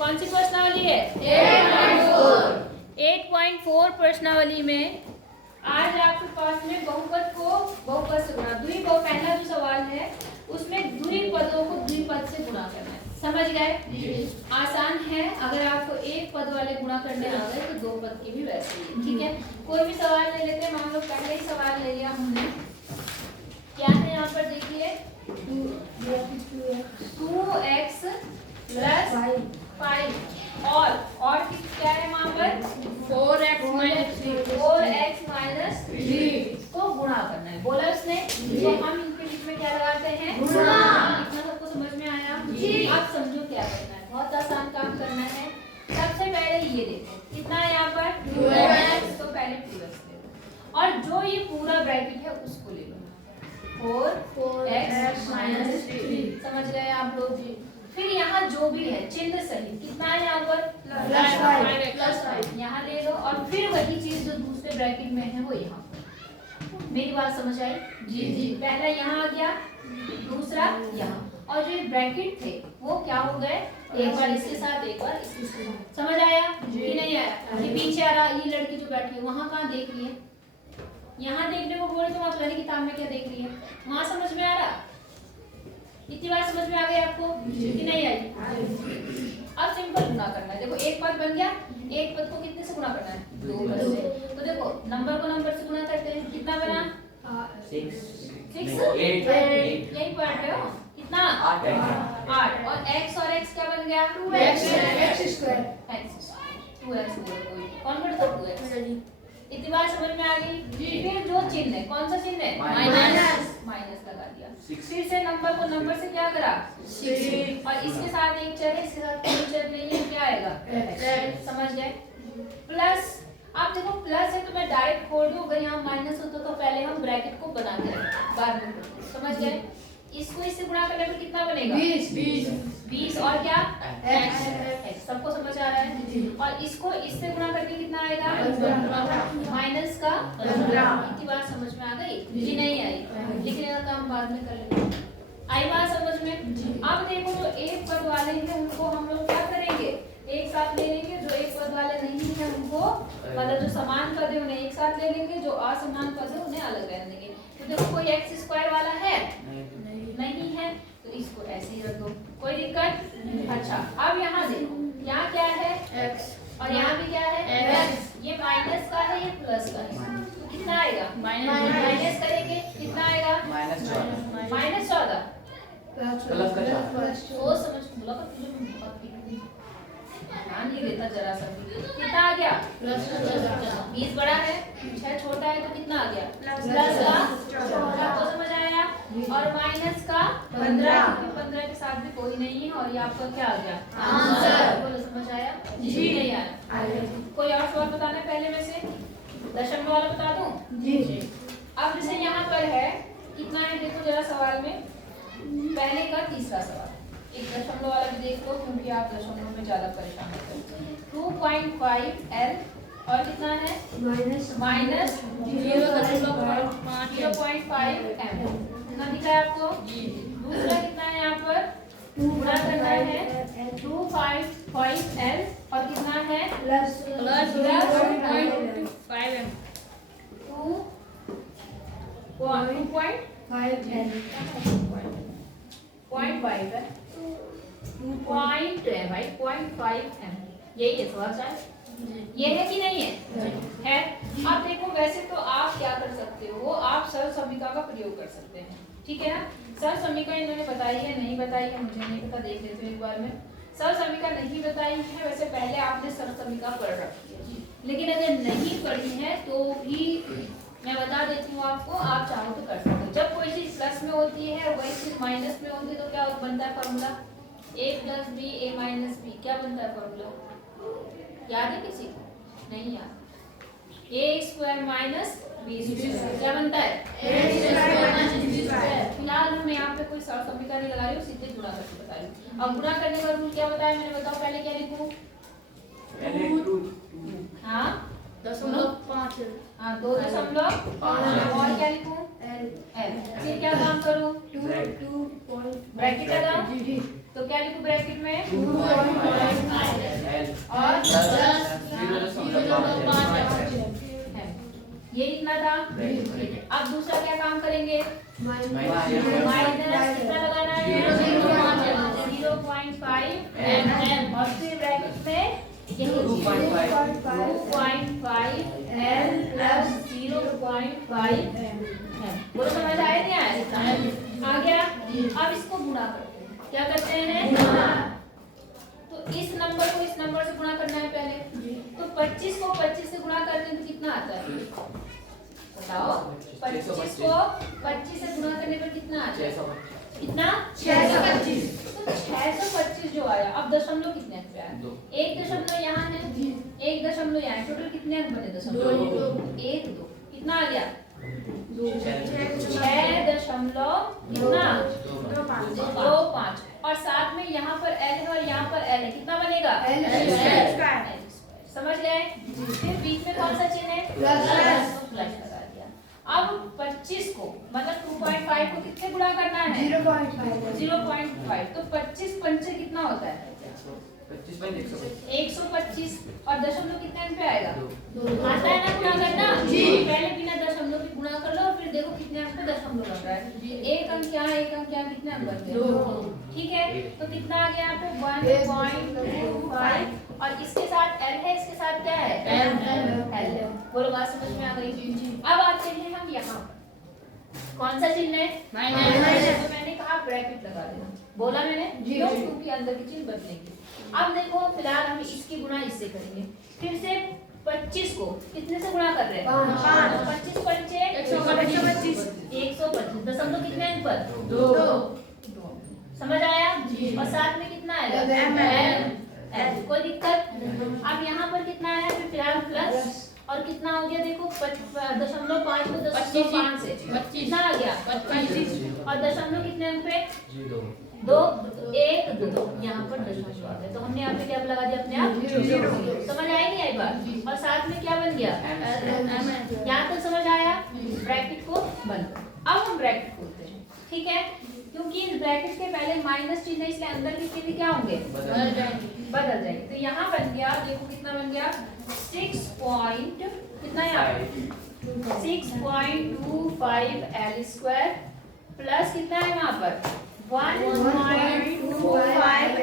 कौन सी प्रश्नावली है? 8.4 प्रश्नावली में आज आपके पास में बहुपद को बहुपद से गुणा, द्विपद पहला जो सवाल है उसमें द्विपदों को द्विपद से गुणा करना है। समझ गए? आसान है। अगर आपको एक पद वाले गुणा करने आ गए तो दो पद की भी वैसे ही। ठीक है, कोई भी सवाल ले लेते हैं। मान लो पहले ही सवाल ले लिया हमने, क्या है यहाँ पर देखिए 2x प्लस 5 और क्या है वहाँ पर 4x माइनस 3 को गुणा करना है। बोला उसने, तो हम इनके बीच में क्या लगाते हैं? गुणा। इतना सबको समझ में आया? अब समझो क्या करना है, बहुत आसान काम करना है। सबसे पहले ये देखो कितना है यहाँ पर 2x, तो पहले 2x ले लो और जो ये पूरा ब्रैकेट है उसको ले लो 4x माइनस 3। समझ गए आप लोग? फिर यहाँ जो भी है चिन्ह सहित कितना है यहाँ पर प्लस 5 यहाँ ले लो और फिर वही चीज जो दूसरे ब्रैकेट में है वो यहाँ। मेरी बात समझ आई? जी। पहला यहाँ आ गया, दूसरा यहाँ, और जो ब्रैकेट थे वो क्या हो गए, एक बार इसके साथ एक बार इसके साथ। समझ आया कि नहीं आया? ये पीछे आ रहा, ये लड़की जो बैठी है वहाँ कहाँ देख रही है? यहाँ देखने को बोले तो आप किताब में क्या देख रही है? वहाँ समझ में आ रहा? इतनी बार समझ में आ गई आपको कि नहीं आई? अब सिंपल गुणा करना है। देखो एक पद बन गया, एक पद को कितने से गुणा करना है? 2 पद से। तो देखो नंबर को नंबर से गुणा करते हैं। कितना बना? 6 यही पढ़ रहे हो? कितना? 8 और x और x क्या बन गया? 2x कौन बढ़ता 2x? इतनी बार समझ में आ गई? फिर जो चिन्ह है, कौन सा चिन्ह है? माइनस लगा दिया। फिर से नंबर को नंबर से क्या करा? 6 और इसके साथ एक चर है, इसके साथ कोई चर नहीं है, क्या आएगा? समझ गए? प्लस, आप देखो प्लस है तो मैं डायरेक्ट खोल दूं, अगर यहाँ माइनस होता तो पहले हम ब्रैकेट को बना के बाद में। समझ गए? इसको इससे गुणा करने पर कितना बनेगा? 20 और क्या? x। सबको समझ आ रहा है? और इसको इससे गुणा करके कितना आएगा? माइनस का 15। इतनी बात समझ में आ गई कि नहीं आई? लेकिन इसका काम बाद में कर लेंगे। आई बात समझ में? अब देखो जो एक पद वाले हैं उनको हम लोग क्या करेंगे? एक साथ ले लेंगे। जो एक पद वाले नहीं है उनको, मतलब जो समान पद है उन्हें एक साथ ले लेंगे, जो असमान पद है उन्हें अलग रख देंगे। तो देखो कोई x² वाला है? नहीं है, तो इसको ऐसे ही रख दो, कोई दिक्कत? अच्छा, अब यहाँ देखो, यहाँ क्या है? x और यहाँ भी क्या है? x। ये माइनस का है, ये प्लस का है, तो कितना आएगा? माइनस करेंगे कितना आएगा? -14 प्लस का 4। सोच समझ बोला पर तुझे ध्यान नहीं देता जरा सा भी। कितना आ गया? +20 बड़ा है, 6 छोटा है, तो कितना आ गया? प्लस का 14। तो समझ आया? और माइनस का 15, 15 के साथ भी कोई नहीं है और ये आपका क्या आ गया? आंसर। बोलो समझ आया? जी। नहीं आया? कोई और सवाल बताना है पहले में से? दशम वाला बता दूं? जी। अब जैसे यहाँ पर है कितना है, देखो जरा सवाल में पहले का तीसरा सवाल, एक दशमलव वाला भी देख लो क्योंकि आप दशमलव में ज्यादा परेशान होते हो। 2.5L और कितना है? Minus 0.5M। कितना दिखा है आपको? दूसरा कितना है यहाँ पर? गुणा करना है 2.5L और कितना है? Plus 0.5M। 2.5 है, 2 है भाई, 0.5M। यही है थोड़ा सा, ये है कि नहीं है? अब देखो वैसे तो आप क्या कर सकते हो, आप सरल समीका का प्रयोग कर सकते हैं। ठीक है ना? सरल समीका इन्होंने बताई है, नहीं बताई है मुझे नहीं पता, देख लेते हो एक बार में। सरल समीका नहीं बताई है, वैसे पहले आपने सरल समीका पढ़ रखी है, लेकिन अगर नहीं पढ़ी है तो भी मैं बता देती हूँ आपको, आप चाहो तो कर सकते हो। जब कोई चीज प्लस में होती है वही चीज माइनस में होती है तो क्या बनता है formula? a + b a - b। क्या बनता है फॉर्मूला? याद है किसी को? नहीं याद? a² - b²। क्या बनता है? फिलहाल मैं यहाँ पे कोई सरल समीकरण नहीं लगा रही हूँ, सीधे गुणा करके बता रही हूँ। और गुणा करने का रूल क्या बताया मैंने? बताओ पहले क्या लिखूं? हाँ 2.5। हाँ 2.5 और क्या लिखूं? L। फिर क्या काम करूं? ब्रैकेट लगाऊं? तो क्या लिखूं ब्रैकेट में? 2.5 है। ये कितना था? अब दूसरा क्या काम करेंगे? माइनस कितना लगाना है? 0.5 mm और फिर ब्रैकेट में 2.5 L प्लस 0.5 बोलो समझ आया नहीं आया? आ गया। अब इसको गुणा करते हैं। क्या करते हैं? तो इस नंबर को इस नंबर से गुणा करना है पहले। तो 25 को 25 से गुणा करते हैं तो कितना आता है? बताओ। 25 को 25 से गुणा करने पर कितना आता है? कितना? 625। तो 625 जो आया, अब दशमलव कितने अंक पे आया? एक दशमलव यहाँ है, एक दशमलव यहाँ है। टोटल कितने अंक बने? दशमलव 1 2 कितना आ गया? 6.25 और साथ में यहाँ पर L है और यहाँ पर L है। कितना बनेगा? L समझ गए? फिर बीच में कौन सा चिन्ह है? प्लस लगा दिया। अब 25 को मतलब 2.5 को कितने गुणा करना है? 0.5। तो 25 पंचे कितना होता है? 125 और दशमलव कितने अंक पे आएगा? आता है ना गुणा करना? पहले बिना दशमलव के गुणा कर लो और फिर देखो कितने अंक पे दशमलव लग रहा है। एक अंक यहाँ, एक अंक यहाँ, कितने अंक बन गए? ठीक है। तो कितना आ गया यहाँ पे? 1.25 और इसके साथ L है, इसके साथ क्या है? L। बोलो बात समझ में आ गई? अब आते हैं हम यहाँ। कौन सा चिन्ह है? माइनस। तो मैंने कहा ब्रैकेट लगा देना। बोला मैंने? क्यों? क्योंकि अंदर की चीज बदलेंगे। अब देखो फिलहाल हम इसकी गुणा इससे करेंगे। फिर से 25 को कितने से गुणा कर रहे हैं? 25 पंचे 125। दशमलव कितने अंक पर? 2। समझ आया? और साथ में कितना आएगा? L। कोई दिक्कत? अब यहाँ पर कितना आया? फिलहाल प्लस और कितना हो गया? देखो 0.5 को 5 से कितना आ गया? 25 और दशमलव कितने अंक पे? 2 1 2 यहाँ पर दशमलव आ गया। तो हमने यहाँ पे क्या लगा दिया? अपने आप 0। समझ आई नहीं आई बात? और साथ में क्या बन गया? यहाँ तक समझ आया? ब्रैकेट को बंद करो। अब हम ब्रैकेट खोलते हैं। ठीक है? क्योंकि इस ब्रैकेट के पहले माइनस चिन्ह है इसलिए अंदर के चिन्ह क्या होंगे? बदल जाएंगे। तो यहाँ बन गया, देखो कितना बन गया? 6.25 L स्क्वायर प्लस कितना है वहाँ पर? 1.25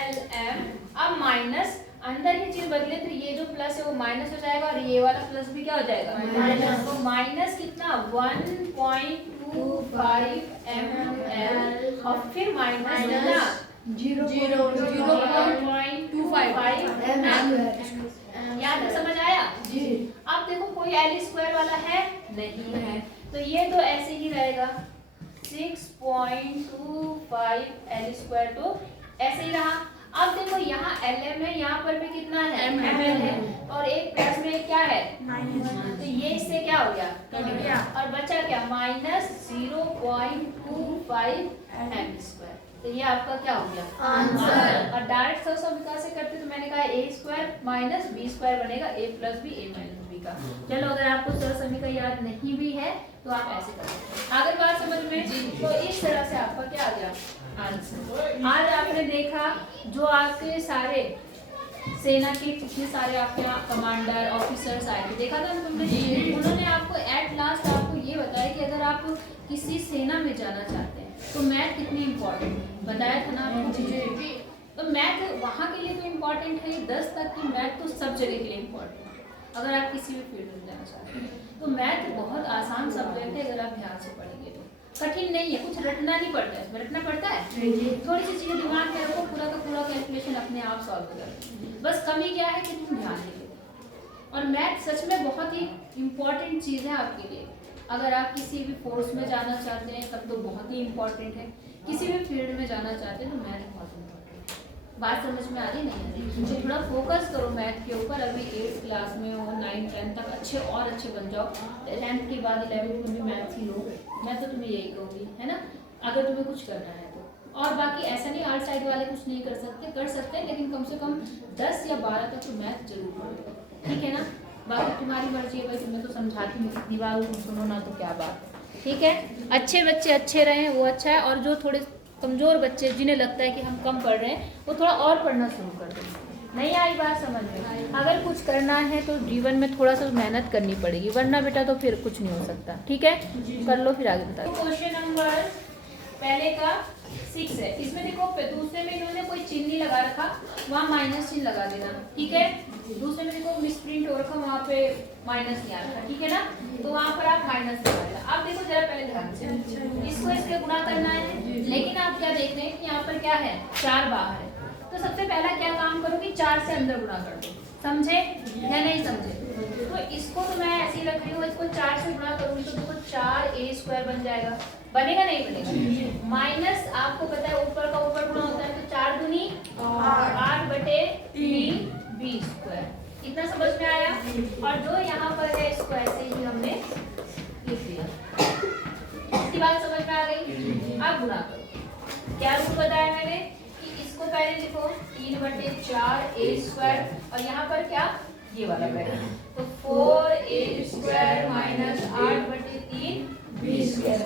LM। अब माइनस अंदर के चिन्ह बदले तो ये जो प्लस है वो माइनस हो जाएगा और ये वाला प्लस भी क्या हो जाएगा? माइनस। तो माइनस कितना? 1.25 ml और फिर माइनस कितना? 0.25 यहाँ तक समझ आया? अब देखो कोई L स्क्वायर वाला है? नहीं है। तो ये तो ऐसे ही रहेगा। 6.25 L स्क्वायर तो ऐसे ही रहा। अब देखो यहाँ LM है, यहाँ पर भी कितना है? ML है और एक प्लस में क्या है? तो ये इससे क्या हो गया? कट गया और बचा क्या? Minus 0.25 M square. तो ये आपका क्या हो गया? आंसर। और डायरेक्ट सरसमीकरण से करते तो मैंने कहा a square minus b square बनेगा a plus b a minus b का। चलो अगर आपको सरसमीकरण याद नहीं भी है तो आप ऐसे कर सकते हैं। अगर बात समझ में? तो इस तरह से आपका क्या आ गया? आंसर। आज आपने देखा जो आपके सारे सेना के कितने सारे आपके कमांडर ऑफिसर्स आए थे, देखा था तुमने? उन्होंने आपको एट लास्ट आपको ये बताया कि अगर आप किसी सेना में जाना चाहते हैं तो मैथ कितनी इम्पोर्टेंट है, बताया था ना आपको? तो मैथ वहाँ के लिए तो इम्पोर्टेंट है, 10 तक की मैथ तो सब जगह के लिए इम्पोर्टेंट है अगर आप किसी भी फील्ड में जाना चाहते हैं। तो मैथ बहुत आसान सब्जेक्ट है अगर आप ध्यान से पढ़ेंगे तो। कठिन नहीं है, कुछ रटना नहीं पड़ता है, रटना पड़ता है थोड़ी सी चीजें दिमाग में रखो, पूरा का पूरा कैलकुलेशन अपने आप सॉल्व कर। बस कमी क्या है कि तुम ध्यान नहीं देते। और मैथ सच में बहुत ही इम्पोर्टेंट चीज़ है आपके लिए। अगर आप किसी भी फोर्स में जाना चाहते हैं तब तो बहुत ही इम्पोर्टेंट है, किसी भी फील्ड में जाना चाहते हैं तो मैथ बहुत इम्पोर्टेंट है। बात समझ में आ रही नहीं? तो थोड़ा फोकस करो मैथ के ऊपर। अभी 8th क्लास में हो, 9th 10th तक अच्छे और अच्छे बन जाओ। 10th के बाद 11th में भी मैथ ही लो। मैं तो तुम्हें यही कहूँगी, है ना, अगर तुम्हें कुछ करना है तो। और बाकी ऐसा नहीं आर्ट साइड वाले कुछ नहीं कर सकते हैं, लेकिन कम से कम 10 या 12 तक तो मैथ जरूर पढ़ो, ठीक है ना? बाकी तुम्हारी मर्जी है भाई, तुम्हें तो समझाती हूँ, कितनी बार तुम सुनो ना तो क्या बात, ठीक है? अच्छे बच्चे अच्छे रहें वो अच्छा है, और जो थोड़े कमज़ोर बच्चे जिन्हें लगता है कि हम कम पढ़ रहे हैं वो थोड़ा और पढ़ना शुरू कर दें, नहीं आई बात समझ में? अगर कुछ करना है तो जीवन में थोड़ा सा मेहनत करनी पड़ेगी, वरना बेटा तो फिर कुछ नहीं हो सकता। ठीक है, कर लो फिर आगे बता। क्वेश्चन नंबर पहले का 6 है। इसमें देखो दूसरे में इन्होंने कोई चिन्ह नहीं लगा रखा, वहाँ माइनस चिन्ह लगा देना। ठीक है, दूसरे में देखो मिसप्रिंट हो रखा, वहाँ पे माइनस नहीं आ रखा। ठीक है ना, तो वहाँ पर आप माइनस लगा देना। अब देखो जरा पहले ध्यान से, इसको इसके गुणा करना है, लेकिन आप क्या देख रहे हैं कि यहाँ पर क्या है, 4 बाहर है। तो सबसे पहला क्या काम करो कि 4 से अंदर गुणा कर दो। समझे या नहीं समझे? तो इसको तो मैं ऐसे ही रख रही हूँ, इसको 4 से गुणा करूँगी तो देखो 4a² बन जाएगा। बनेगा नहीं बनेगा? माइनस आपको पता है ऊपर का ऊपर गुणा होता है, तो 4 दूनी 8/3 b²। इतना समझ में आया? और जो यहाँ पर है इसको ऐसे ही हमने लिख दिया। इसकी बात समझ में आ गई? अब गुणा करो। क्या रूल बताया मैंने कि इसको पहले लिखो 3/4a² और यहाँ पर क्या, ये वाला ब्रैकेट, तो 4a² माइनस 8/3 b²।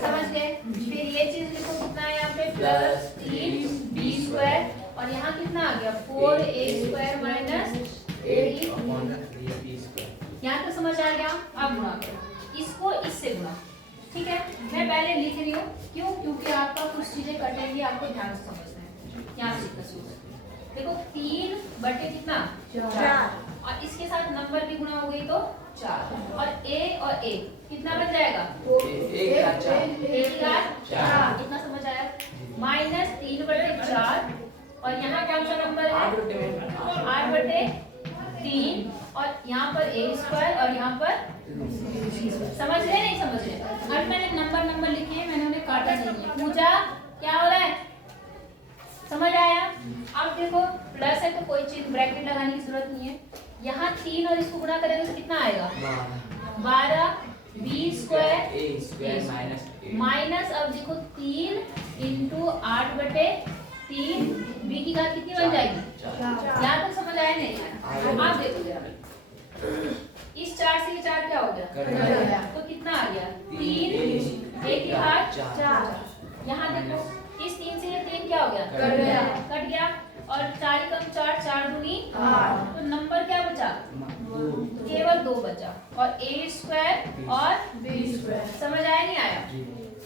समझ गए? फिर ये चीज लिखो, कितना है यहाँ पे, प्लस 3b² और यहाँ कितना आ गया, 4a² माइनस 3b²। यहाँ तक समझ आ गया? अब गुणा करो, इसको इससे गुणा। ठीक है, मैं पहले लिख रही हूँ, क्यों? क्योंकि आपका कुछ चीजें कटेंगी, आपको ध्यान से समझना है। यहाँ से देखो 3 कितना, 4 और इसके साथ नंबर भी गुणा हो गई तो 4 और a और a कितना बन जाएगा, 1/4। कितना समझ आया? माइनस 3/4 और यहाँ कौन सा नंबर है, 8/3 और यहाँ पर a² और यहाँ पर समझ रहे नहीं समझ रहे? अब मैंने नंबर लिखे हैं, मैंने उन्हें काटा नहीं है। पूजा क्या हो रहा है, समझ आया? अब देखो प्लस है तो कोई चीज ब्रैकेट लगाने की जरूरत नहीं है। यहाँ 3 और इसको गुणा करेंगे तो कितना आएगा, 12 b² माइनस, अब देखो 3 × 8/3 b की घात कितनी बन जाएगी, 4। यहाँ तक समझ आया नहीं आया? आप देखो जरा, इस 4 से ये 4 क्या हो गया, तो कितना आ गया, 3 a की घात 4। यहाँ देखो इस 3 से ये 3 क्या हो गया, कट गया और 4 × 4 4 दूनी 8, तो नंबर क्या बचा, केवल 2 बचा और a² और b²। समझ आया नहीं आया?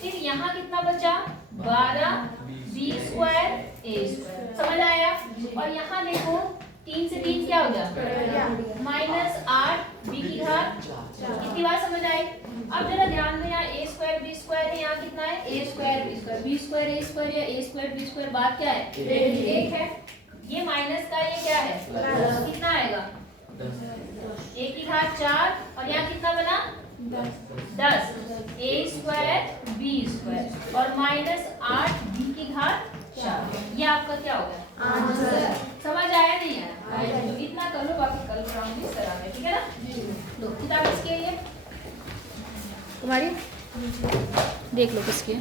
फिर यहाँ कितना बचा, 12 b² a²। समझ आया? और यहाँ देखो 3 से 3 क्या हो गया, माइनस 8 b की घात 4। इतनी बात समझ आई? अब जरा ध्यान दो, यहाँ a² b² है, यहाँ कितना है, a² b² a² या a² b², बात क्या है, एक है। ये माइनस का ये क्या है, कितना आएगा, 1 की घात 4 और यहाँ कितना बना, 10 a² b² और माइनस 8 b की घात 4। ये आपका क्या हो गया, आंसर। समझ आया नहीं आया? तो इतना कर लो, बाकी कल कराऊंगी सर। ठीक है ना? दो किताब इसके लिए तुम्हारी देख लो किसकी है।